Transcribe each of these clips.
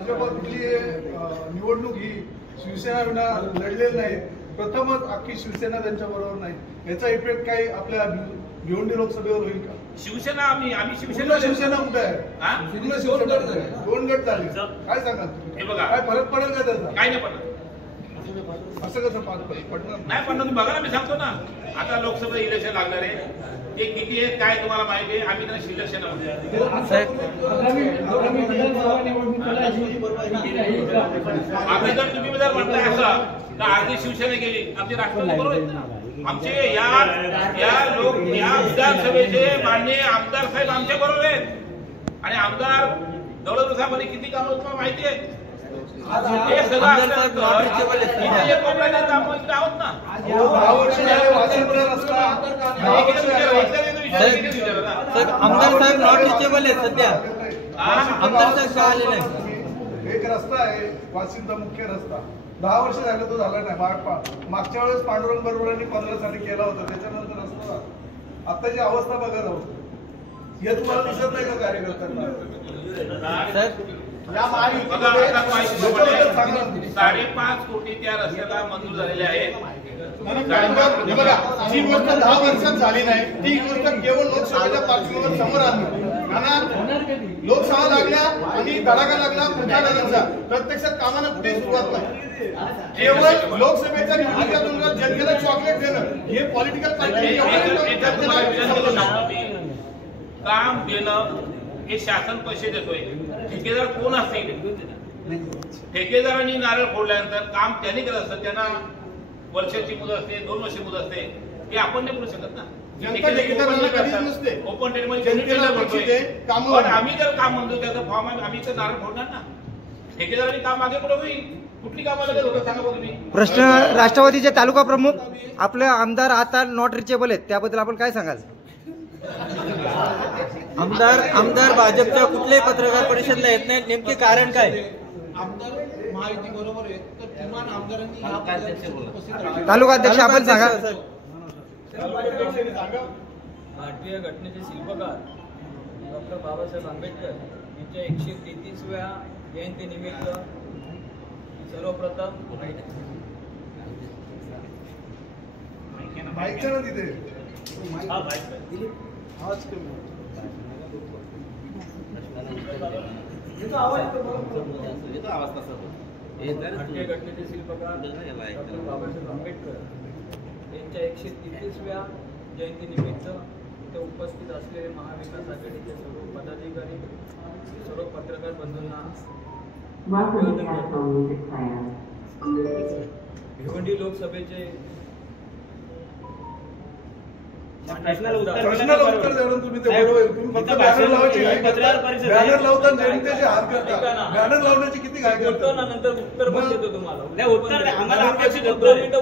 भाजपची निवडणूक ही शिवसेना विना लढलेली नाही. प्रथमच अख्खी शिवसेना त्यांच्या बरोबर नाही. याचा इफेक्ट काही आपल्या भिवंडी लोकसभेवर होईल का? शिवसेना आम्ही शिवसेना कुठे आहे? पूर्ण शिवसेना दोन गट झाले. काय सांगाल हे बघा, काय फरक पडेल का त्याचा? काय नाही पडणार. असं कसं पडणार नाही पडणार. तुम्ही बघा ना, मी सांगतो ना, आता लोकसभा इलेक्शन लागणार आहे. ते किती आहे काय तुम्हाला माहिती आहे. आम्ही त्यांना शिवसेना आम्ही जर तुम्ही जर म्हणताय असं तर अर्धी शिवसेना गेली. आमची राष्ट्रवादी बरोबर आहेत ना. आमचे या विधानसभेचे माननीय आमदार साहेब आमच्या बरोबर आहेत. आणि आमदार दौलतमध्ये किती कामं तुम्हाला माहिती आहे. हे सगळं आहोत ना. आमदार साहेब नॉट रिचेबल आहे सध्या. आमदार साहेब का आले नाही? एक रस्ता आहे वाशिमचा मुख्य रस्ता 10 वर्ष झाले तो झाला नाही. मागच्या वेळेस पांडुरंग बरोबरांनी 15 साली केला होता. त्याच्यानंतर रस्ता आताची अवस्था बघत आहोत. हे तुम्हाला दिसत नाही का कार्यकर्त्यांना? 5.5 कोटी त्या रस्त्याला मंजूर झालेले आहेत. जी गोष्ट 10 वर्षात झाली नाही ती गोष्ट केवळ लोकसभेच्या पार्श्वभूमीवर समोर आली. लोकसभा लागल्या आणि धडाका लागला मुख्यालयांचा. प्रत्यक्षात कामाला कुठेही सुरुवात नाही. केवळ लोकसभेच्या निवडणुकीच्या तोंडात जनतेला चॉकलेट देणं हे पॉलिटिकल पार्टी काम देणं हे शासन पैसे देतोय. ठेकेदार कोण असते? ठेकेदारांनी नारळ फोडल्यानंतर काम त्यांनी केलं असतं. त्यांना वर्षाची मुदत असते, 2 वर्ष मुदत असते. हे आपण नाही करू शकत ना. ओपन टेंडरमध्ये पण आम्ही जर काम मंजूर त्याचं फॉर्म आम्ही तर नारळ फोडणार ना. ठेकेदारांनी काम मागे पुढे होईल. कुठली कामाला होतं सांगा बघ तुम्ही. प्रश्न राष्ट्रवादीचे तालुका प्रमुख आपले आमदार आता नॉट रिचेबल आहेत, त्याबद्दल आपण काय सांगाल? आमदार भाजपच्या कुठल्याही पत्रकार परिषदेला येत नाही, नेमके कारण काय? आमदार महायुती बरोबर आहे तर किमान आमदारांनी तालुका अध्यक्ष आपण सांगा. भारतीय घटनेचे शिल्पकार डॉक्टर बाबासाहेब आंबेडकर यांच्या 133व्या जयंतीनिमित्त सर्वप्रथम भारतीय घटनेचे शिल्पकार डॉक्टर बाबासाहेब आंबेडकर यांच्या 133व्या जयंतीनिमित्त इथे उपस्थित असलेले महाविकास आघाडीचे सर्व पदाधिकारी, सर्व पत्रकार बंधूंना भिवंडी लोकसभेचे प्रश्नाला उत्तर देऊन तुम्ही ते बरोबर. तुम्ही फक्त बॅनर लावायची घाई करता. बॅनर लावताना जनतेचे हात करता. बॅनर लावण्याची किती घाई करता? नंतर उत्तर पण देतो तुम्हाला.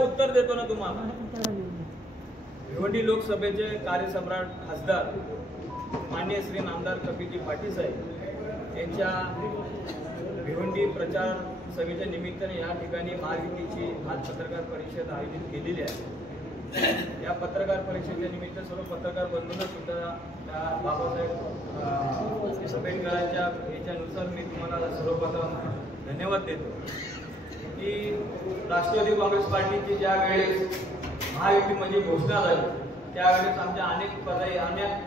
उत्तर देतो ना तुम्हाला. भिवंडी लोकसभेचे कार्यसम्राट खासदार माननीय श्री नामदार कपिलजी पाटील साहेब यांच्या भिवंडी प्रचार सभेच्या निमित्ताने या ठिकाणी महायुतीची आज पत्रकार परिषद आयोजित केलेली आहे. या पत्रकार परिषदेच्या निमित्त सर्व पत्रकार बंधूंना सुद्धा त्या बाबासाहेब आंबेडकरांच्या याच्यानुसार मी तुम्हाला सर्वप्रथम धन्यवाद देतो की राष्ट्रवादी काँग्रेस पार्टीची ज्या वेळेस महायुतीमध्ये घोषणा झाली त्यावेळेस आमच्या अनेक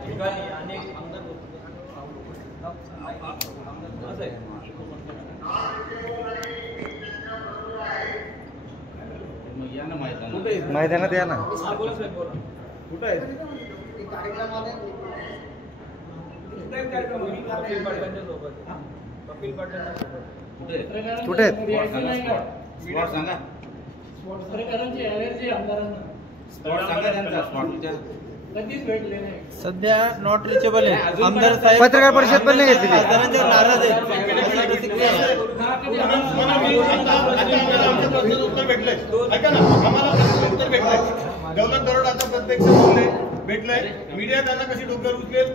ठिकाणी अनेक मैदानात या ना. कुठं आहे कपिल पाटलांच्या सोबत. कपिल पाटलांच्या सोबत कुठे सध्या नॉट रिचेबल आहे. आमदार साहेब पत्रकार परिषद पण नाही घेतली. आमदारांच्या नाराज आहेत. उत्तर भेटलंय. ऐका ना, आम्हाला उत्तर भेटलंय. दौलत दरोड आता प्रत्यक्ष भेटलंय. मीडिया त्यांना कशी डोक्यावर उचलेल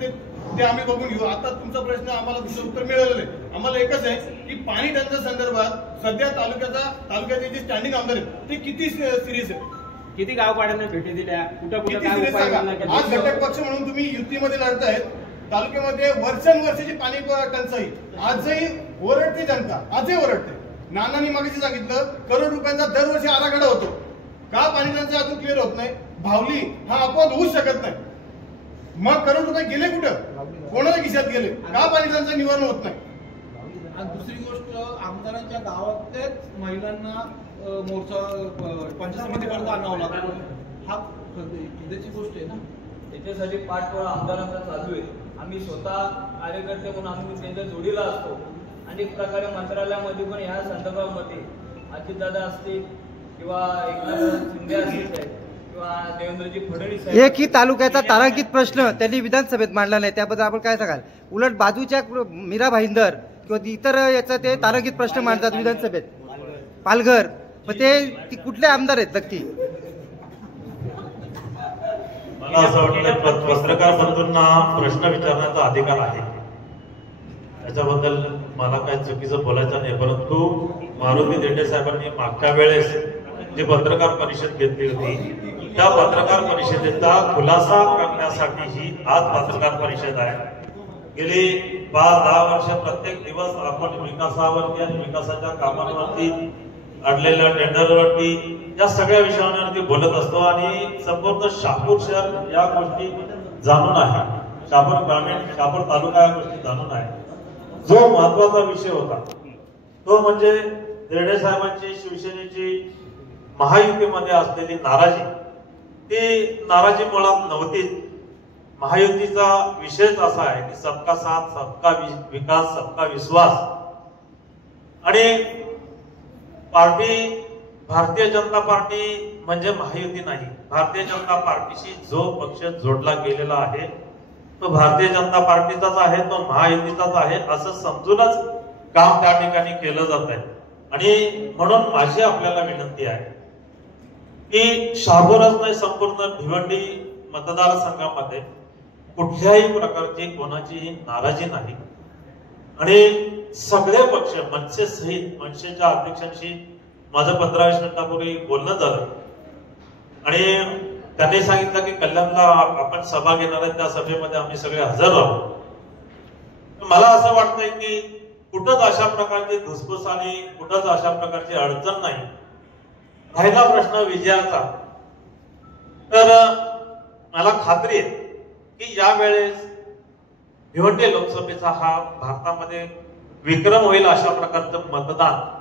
ते आम्ही बघून घेऊ. आता तुमचा प्रश्न आम्हाला तुमचं उत्तर मिळालेलं आहे. आम्हाला एकच आहे की पाणी टंचाई संदर्भात सध्या तालुक्याचे जे स्टँडिंग आमदार आहेत ते किती सिरियस आहे. किती गावपाड्यांना भेटी दिल्या, कुठं आज घटक पक्ष म्हणून तुम्ही युतीमध्ये लढतायत. तालुक्यामध्ये वर्षानुवर्षाची पाणी टंचाई आजही ओरडते जनता, आजही ओरडते. नानांनी मागाशी सांगितलं करोड रुपयांचा दरवर्षी आराखडा होतो, का पाणी टंचाई अजून क्लिअर होत नाही? भावली हा अपवाद होऊच शकत नाही. मग करोड रुपये गेले कुठं, कोणाच्या खिशात गेले, का पाणी टंचाई निवारण होत नाही? आणि दुसरी गोष्ट, आमदारांच्या गावातल्याच महिलांना मोर्चा पंचायत समितीपर्यंत आणावं लागतो, हा चिंतेची गोष्ट आहे ना. त्याच्यासाठी पाठपुरावा आमदारांचा चालू आहे. आम्ही स्वतः कार्यकर्ते म्हणून आम्ही त्यांच्या जोडीला असतो. अनेक प्रकारे मंत्रालयामध्ये पण या संदर्भामध्ये अजितदादा असतील किंवा एकनाथ शिंदे असतील किंवा देवेंद्रजी फडणवीस एकही तालुक्याचा तारांकित प्रश्न त्यांनी विधानसभेत मांडला नाही, त्याबद्दल आपण काय सांगाल? उलट बाजूच्या मीरा भाईंदर किंवा इतर याचा ते तारांकित प्रश्न मांडतात विधानसभेत. पालघर, पण ते कुठले आमदार आहेत नक्की? मला असं वाटतं पत्रकार बंधूंना प्रश्न विचारण्याचा अधिकार आहे, त्याच्याबद्दल मला काही चुकीचं बोलायचं नाही. परंतु मारुती देंडे साहेबांनी मागच्या वेळेस जी पत्रकार परिषद घेतली होती, त्या पत्रकार परिषदेचा खुलासा करण्यासाठी ही आज पत्रकार परिषद आहे. गेली 5-10 वर्ष प्रत्येक दिवस आपण विकासावरती आणि विकासाच्या कामांवरती, अडलेल्या टेंडरवरती, या सगळ्या विषयांवरती बोलत असतो आणि संपूर्ण शहापूर शहर या गोष्टी जाणून आहे, शहापूर ग्रामीण, शहापूर तालुका या गोष्टी जाणून आहे. जो महत्वाचा विषय होता तो म्हणजे देंडे साहेबांची, शिवसेनेची महायुतीमध्ये असलेली नाराजी. ती नाराजी मुळात नव्हतीच. महायुतीचा विषयच असा आहे की सबका साथ, सबका विकास, सबका विश्वास. आणि पार्टी भारतीय जनता पार्टी म्हणजे महायुती नाही. भारतीय जनता पार्टीशी जो पक्ष जोडला गेलेला आहे तो भारतीय जनता पार्टीचाच आहे, तो महायुतीचाच आहे असं समजूनच काम त्या ठिकाणी केलं जात आहे. आणि म्हणून माझी आपल्याला विनंती आहे की शहापूरच नाही, संपूर्ण भिवंडी मतदारसंघामध्ये कुठल्याही प्रकारची कोणाचीही नाराजी नाही. आणि सगळे पक्ष, मनसे सहित, मनसेच्या अध्यक्षांशी माझं 15-20 मिनिटापूर्वी बोलणं झालं आणि त्यांनी सांगितलं की कल्याणला आपण सभा घेणार आहे, त्या सभेमध्ये आम्ही सगळे हजर राहू. मला असं वाटतंय की कुठंच अशा प्रकारची धुसफूस आणि कुठंच अशा प्रकारची अडचण नाही. राहिला प्रश्न विजयाचा, तर मला खात्री आहे की यावेळेस भिवंडी लोकसभेचा हा भारतामध्ये विक्रम होईल अशा प्रकारचं मतदान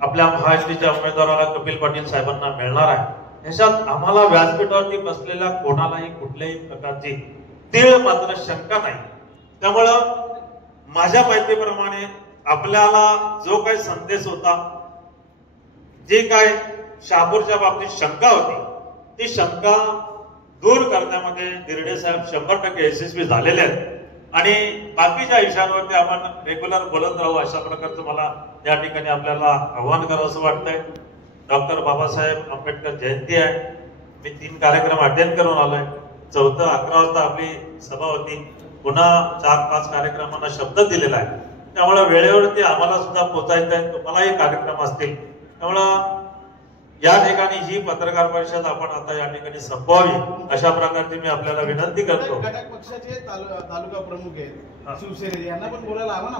आपल्या महायुतीच्या उमेदवाराला कपिल पाटील साहेबांना मिळणार आहे. ह्याच्यात आम्हाला व्यासपीठावरती बसलेल्या कोणालाही कुठल्याही प्रकारची तीळ मात्र शंका नाही. त्यामुळं माझ्या माहितीप्रमाणे आपल्याला जो काही संदेश होता, जे काय शहापूरच्या बाबतीत शंका होती, ती शंका दूर करण्यामध्ये गिरडे साहेब 100% यशस्वी झालेले आहेत. आणि बाकीच्या विषयांवरती आपण रेग्युलर बोलत राहू अशा प्रकारचं मला या ठिकाणी आपल्याला आव्हान करावं असं वाटतंय. डॉक्टर बाबासाहेब आंबेडकर जयंती आहे. मी 3 कार्यक्रम अटेंड करून आलोय. 4, 11 वाजता आपली सभा होती. पुन्हा 4-5 कार्यक्रमांना शब्द दिलेला आहे. त्यामुळे वेळेवरती आम्हाला सुद्धा पोहोचायचं आहे. तुम्हालाही कार्यक्रम असतील. त्यामुळं या ठिकाणी ही पत्रकार परिषद आपण आता या ठिकाणी संपवावी अशा प्रकारची मी आपल्याला विनंती करतो. घटक पक्षाचे तालुका प्रमुख आहेत शिवसेने, यांना पण बोलायला हवं ना.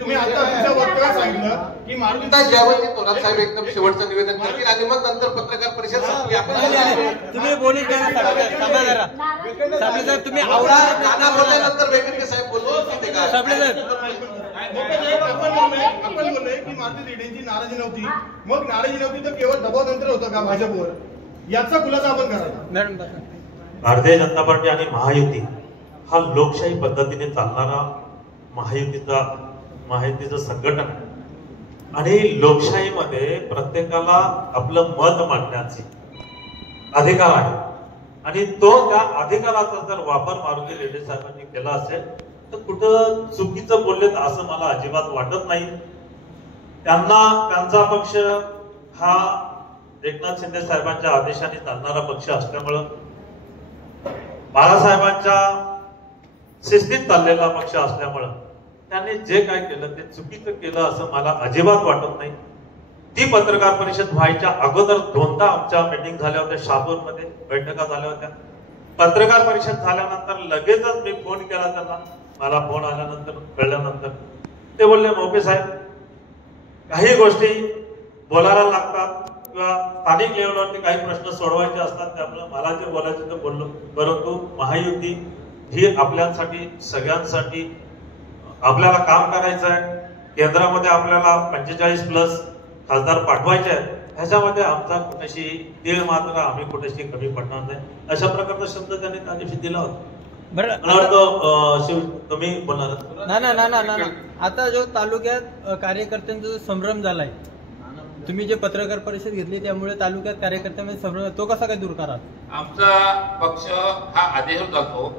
तुम्ही आता तुमच्या वक्तव्यात सांगितलं की मारुती ज्यावेळी थोरात साहेब एकदम शेवटचं निवेदन करतील आणि मग नंतर पत्रकार परिषद संपली. आपण तुम्ही बोलू द्या तुम्ही आवडा बोलल्यानंतर वेगळे साहेब बोलले आपण बोललोय की मारुती देडेंची नाराजी नव्हती. मग नाराजी नव्हती तर केवळ दबाव तंत्र होतं का भाजपवर, याचा खुलासा आपण करायचा. भारतीय जनता पार्टी आणि महायुती हा लोकशाही पद्धतीने चालणारा महायुतीचं संघटन आहे. आणि लोकशाहीमध्ये प्रत्येकाला आपलं मत मांडण्याचे अधिकार आहे. आणि तो त्या अधिकाराचा जर वापर मारुती देंडे साहेबांनी केला असेल तर कुठं चुकीचं बोललेत असं मला अजिबात वाटत नाही. त्यांचा पक्ष हा एकनाथ शिंदे साहेबांच्या आदेशाने चालणारा पक्ष असल्यामुळं, बाळासाहेबांच्या शिस्तीत चाललेला पक्ष असल्यामुळं त्यांनी जे काय केलं ते चुकीचं केलं असं मला अजिबात वाटत नाही. ती पत्रकार परिषद व्हायच्या अगोदर 2दा आमच्या मीटिंग झाल्या होत्या, शहापूरमध्ये बैठका झाल्या होत्या. पत्रकार परिषद झाल्यानंतर लगेचच मी फोन केला त्यांना. मला फोन आल्यानंतर कळल्यानंतर ते बोलले, मोपे साहेब काही गोष्टी बोलायला लागतात किंवा स्थानिक लेवलवरती काही प्रश्न सोडवायचे असतात, त्यामुळे मला जे बोलायचे ते बोललो. परंतु महायुती ही आपल्यासाठी सगळ्यांसाठी आपल्याला काम करायचं आहे. केंद्रामध्ये आपल्याला 45+ खासदार पाठवायचे आहेत. ह्याच्यामध्ये आमचा कुठेशी तीळ मात्र आम्ही कुठेशी कमी पडणार नाही, अशा प्रकारचा शब्द त्यांनी त्या दिवशी दिला होता. बरं, मला वाटतं शिव तुम्ही बोलणार. ना आता जो तालुक्यात कार्यकर्त्यांचा जो संभ्रम झालाय, तुम्ही जे पत्रकार परिषद घेतली त्यामुळे तालुक्यात कार्यकर्त्यांमध्ये संभ्रम, तो कसा काय दूर करा? आमचा पक्ष हा आदेश जातो.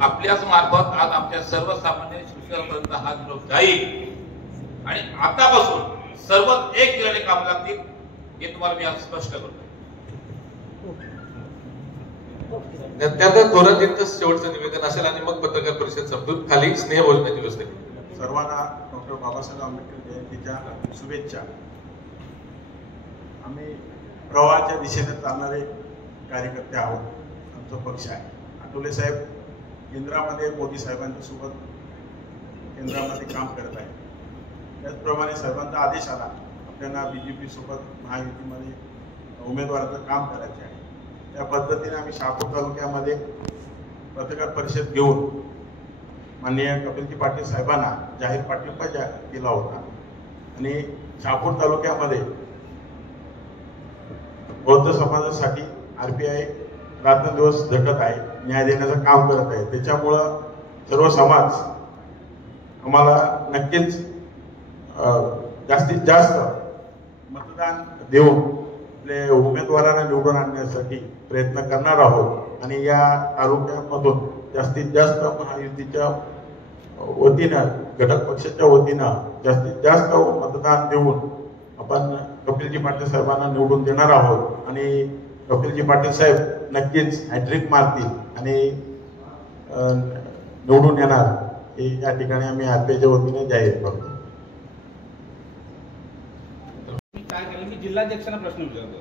आपल्याच मार्फत आज आमच्या सर्वसामान्य शिक्षकांपर्यंत हा निरोप जाईल आणि आतापासून सर्व एक दिलाने काम लागतील, हे तुम्हाला मी आज स्पष्ट करतो. त्यानंतर थोरातजींचं शेवटचं निवेदन असेल आणि मग पत्रकार परिषद संपून खाली स्नेहभोजनाची व्यवस्था केली. सर्वांना डॉक्टर बाबासाहेब आंबेडकर जयंतीच्या शुभेच्छा. आम्ही प्रवाहाच्या दिशेने चालणारे कार्यकर्ते आहोत. आमचा पक्ष आहे. आठवले साहेब केंद्रामध्ये मोदी साहेबांच्या सोबत केंद्रामध्ये काम करत आहे. त्याचप्रमाणे साहेबांचा आदेश आला आपल्याला BJP सोबत महायुतीमध्ये उमेदवाराचं काम करायचे आहे. त्या पद्धतीने आम्ही शहापूर तालुक्यामध्ये पत्रकार परिषद घेऊन माननीय कपिलजी पाटील साहेबांना जाहीर पाठिंबा दिला होता आणि शहापूर तालुक्यामध्ये बौद्ध समाजासाठी RPI रात्रंदिवस झटत आहे, न्याय देण्याचं काम करत आहे. त्याच्यामुळं सर्व समाज आम्हाला नक्कीच जास्तीत जास्त मतदान देऊन आपले उमेदवारांना निवडून आणण्यासाठी प्रयत्न करणार आहोत आणि या तालुक्यामधून जास्तीत जास्त महायुतीच्या वतीनं, घटक पक्षाच्या वतीनं जास्तीत जास्त मतदान देऊन आपण कपिलजी पाटील साहेबांना निवडून देणार आहोत आणि कपिलजी पाटील साहेब नक्कीच हॅट्रिक मारतील आणि निवडून येणार हे या ठिकाणी आम्ही RPIच्या वतीने जाहीर करतो. काय केलं, मी जिल्हाध्यक्षांना प्रश्न विचारतो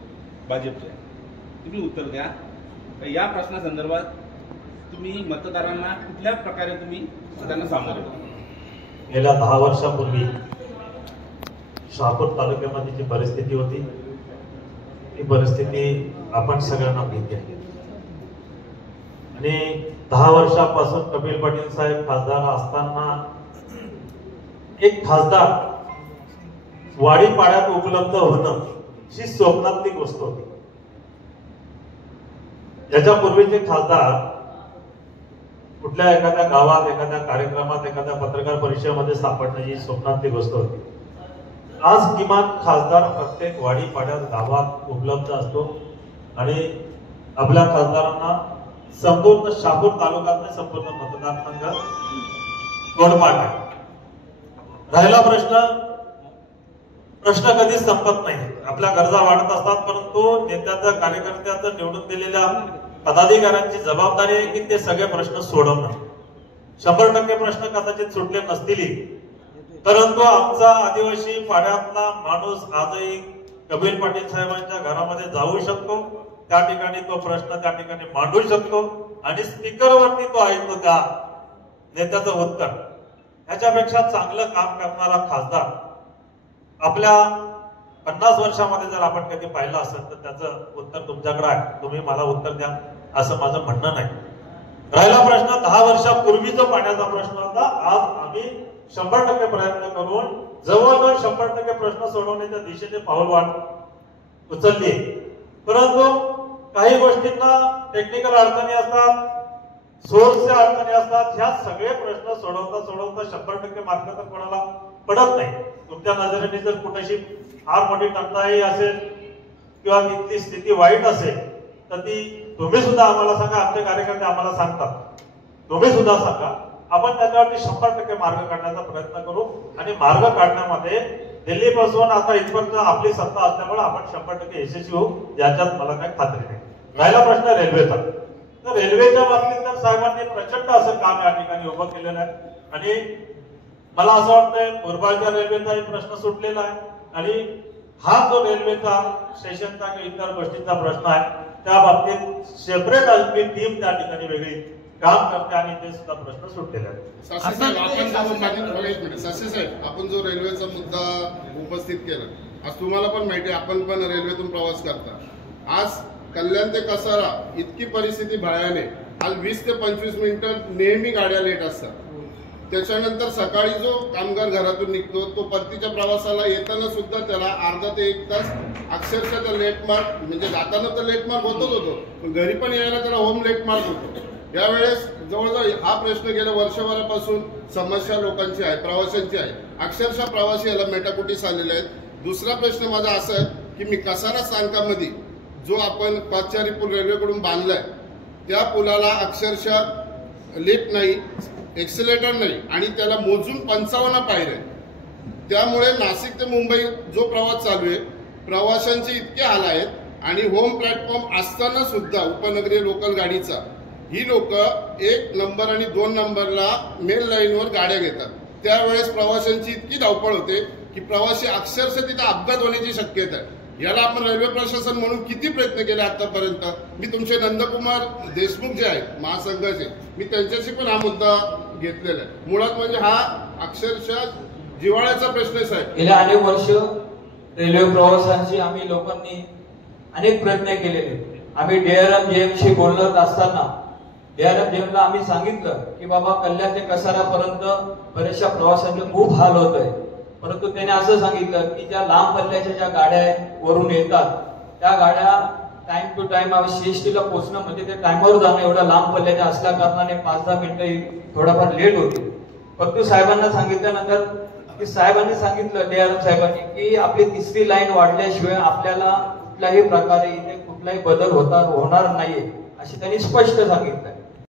भाजपच्या, तुम्ही उत्तर द्या. या प्रश्नासंदर्भात तुम्ही मतदारांना कुठल्या प्रकारे तुम्ही त्यांना सामोरे गेल्या 10 वर्षापूर्वी शहापूर तालुक्यामध्ये जी परिस्थिती होती ती परिस्थिती आपण सगळ्यांना माहिती आहे आणि 10 वर्षापासून कपिल पाटील साहेब खासदार असताना एक खासदार वाडीपाड्यात उपलब्ध होणं ही स्वप्नातली गोष्ट होती. याच्यापूर्वीचे खासदार कुठल्या एखाद्या गावात, एखाद्या कार्यक्रमात, एखाद्या पत्रकार परिषदेमध्ये सापडणं ही स्वप्नातली गोष्ट होती. आज किमान खासदार प्रत्येक वाडीपाड्यात गावात उपलब्ध असतो आणि आपल्या खासदारांना संपूर्ण शहापूर तालुक्यात संपूर्ण मतदारसंघ तोडपाठ आहे. राहिला प्रश्न कधीच संपत नाही. आपल्या गरजा वाढत असतात, परंतु नेत्याचं, कार्यकर्त्याचं, निवडून दिलेल्या पदाधिकाऱ्यांची जबाबदारी आहे की ते सगळे प्रश्न सोडवणं. 100% प्रश्न कदाचित सुटले नसतील, परंतु आमचा आदिवासी पाड्यातला माणूस आजही कपिल पाटील साहेबांच्या घरामध्ये जाऊ शकतो, त्या ठिकाणी तो प्रश्न त्या ठिकाणी मांडू शकतो आणि स्पीकरवरती तो ऐकतो त्या नेत्याचं उत्तर. ह्याच्यापेक्षा चांगलं काम करणारा खासदार आपल्या 50 वर्षामध्ये जर आपण कधी पाहिलं असेल तर त्याचं उत्तर तुमच्याकडे आहे. तुम्ही मला उत्तर द्या असं माझं म्हणणं नाही. राहिला प्रश्न 10 वर्षापूर्वीचा पाण्याचा प्रश्न होता. आज आम्ही 100% प्रयत्न करून जवळजवळ 100% प्रश्न सोडवण्याच्या दिशेने पाऊल उचलली. परंतु काही गोष्टींना टेक्निकल अडचणी असतात, सोर्सच्या अडचणी असतात. ह्या सगळे प्रश्न सोडवता 100% मार्क तर कोणाला पडत नाही. तुमच्या नजरेने जर कुठेशी फार मोठी टंचाई असेल किंवा तिथली स्थिती वाईट असेल तर ती तुम्ही सुद्धा आम्हाला सांगा, आमचे कार्यकर्ते आम्हाला सांगतात, तुम्ही सुद्धा सांगा. आपण त्याच्यावरती 100% मार्ग काढण्याचा प्रयत्न करू आणि मार्ग काढण्यामध्ये दिल्लीपासून आता इथपर्यंत आपली सत्ता असल्यामुळे आपण 100% यशस्वी होऊ याच्यात मला काही खात्री नाही. राहिला प्रश्न रेल्वेचा, तर रेल्वेच्या बाबतीत तर साहेबांनी प्रचंड असं काम या ठिकाणी उभं केलेलं आहे आणि मला असं वाटतंय मुरबाडच्या रेल्वेचाही प्रश्न सुटलेला आहे आणि हा जो रेल्वेचा स्टेशनचा किंवा इतर गोष्टींचा प्रश्न आहे त्या बाबतीत सेपरेट अजून टीम त्या ठिकाणी वेगळी काम करते आणि ते सुद्धा प्रश्न सुटलेले आहेत. सासे साहेब, आपण जो रेल्वेचा मुद्दा उपस्थित केला, आज तुम्हाला पण माहिती आहे, आपण पण रेल्वेतून प्रवास करता. आज कल्याण ते कसारा इतकी परिस्थिती भयाने, आज 20 ते 25 मिनिटं नेहमी गाड्या लेट असतात. त्याच्यानंतर सकाळी जो कामगार घरातून निघतो तो परतीच्या प्रवासाला येताना सुद्धा त्याला अर्धा ते 1 तास अक्षरशः त्या लेट मार्क, म्हणजे जाताना तर लेट मार्क होतोच होतो, पण घरी पण यायला त्याला होम लेट मार्क होतो. यावेळेस जवळजवळ हा प्रश्न गेल्या वर्षभरापासून समस्या लोकांची आहे, प्रवाशांची आहे. अक्षरशः प्रवासी याला मेटाकुटीस आलेले आहेत. दुसरा प्रश्न माझा असा आहे की मी कसारा स्थानकामध्ये जो आपण पादचारी पूल रेल्वेकडून बांधलाय त्या पुलाला अक्षरशः लिफ्ट नाही, एक्सिलेटर नाही आणि त्याला मोजून 55 पायऱ्या. त्यामुळे नाशिक ते मुंबई जो प्रवास चालू आहे प्रवाशांचे इतके हाल आहेत. आणि होम प्लॅटफॉर्म असताना सुद्धा उपनगरीय लोकल गाडीचा ही लोक 1 नंबर आणि 2 नंबरला मेन लाईनवर गाड्या घेतात. त्यावेळेस प्रवाशांची इतकी धावपळ होते की प्रवासी अक्षरशः तिथे अपघात होण्याची शक्यता आहे. याला आपण रेल्वे प्रशासन म्हणून किती प्रयत्न केले आतापर्यंत. मी तुमचे नंदकुमार देशमुख जे आहेत महासंघाचे, मी त्यांच्याशी पण हा मुद्दा घेतलेला आहे. मुळात म्हणजे हा अक्षरशः जिव्हाळ्याचा प्रश्न आहे साहेब. गेल्या अनेक वर्ष रेल्वे प्रवासांची आम्ही लोकांनी अनेक प्रयत्न केलेले. आम्ही DRM JM बोलत असताना DRM JM ला आम्ही सांगितलं की बाबा कल्याण ते कसारापर्यंत बऱ्याचशा प्रवाशांचे खूप हाल होत आहे. परंतु त्याने असं सांगितलं की ज्या लांब पल्ल्याच्या ज्या गाड्या वरून येतात त्या गाड्या टाइम टू टाइम CST ला पोहोचणं म्हणजे ते टाइमवर जाणं एवढ्या लांब पल्ल्याच्या असल्या कारणाने 5-10 मिनिटं थोडाफार लेट होते. परंतु साहेबांना सांगितल्यानंतर की साहेबांनी सांगितलं DRM साहेबांनी की आपली 3री लाईन वाढल्याशिवाय आपल्याला कुठल्याही प्रकारे इथे कुठलाही बदल होणार नाहीये असे त्यांनी स्पष्ट सांगितलं.